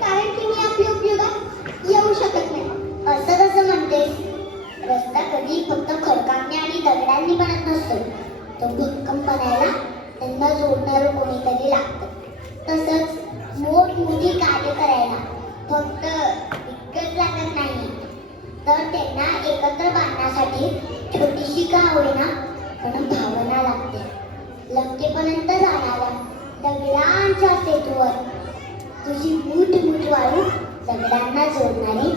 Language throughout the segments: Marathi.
कारण की मी आपल्या उपयोगात येऊ शकत नाही. असं कसं दगडांनी बनत नसतो, तो भक्कम बनायला त्यांना जोडणारं कोणीतरी लागतं. तसंच मोठमोठी कार्य करायला फक्त इतकंच लागत नाही, तर त्यांना एकत्र बांधण्यासाठी छोटीशी का होईना पण भावना लागते. लंकेपर्यंत जाणाऱ्या दगडांच्या सेतूवर तुझी मूठ वाळू दगडांना जोडणारी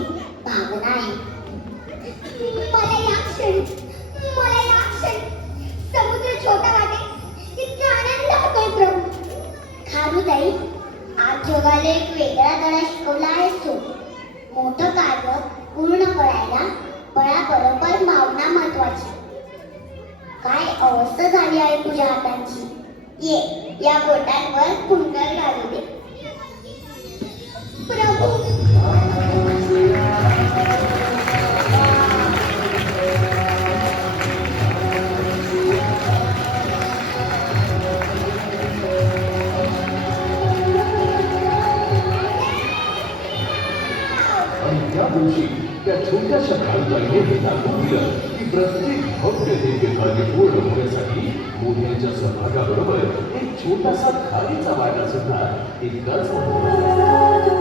भावना आहे. मला या क्षणी समुद्र छोटा वाटे इतका आनंद होतोय प्रभू. खारुताई, आज जगाला एक वेगळा धडा शिकवला आहेस तू. मोठं कार्य पूर्ण करायला बळाबरोबर भावना महत्वाची. काय अवस्था झाली आहे तुझ्या हातांची. ये, या बोटांवर कुंकर घालू दे. प्रभू, आणि त्या दिवशी त्या छोट्याशा खालताईने हे दाखवून दिलं की प्रत्येक भव्य दिव्य कार्य पूर्ण होण्यासाठी मोठ्यांच्या सहभागाबरोबर एक छोटासा खालीचा वाटा सुद्धा तितकाच महत्त्वाचा.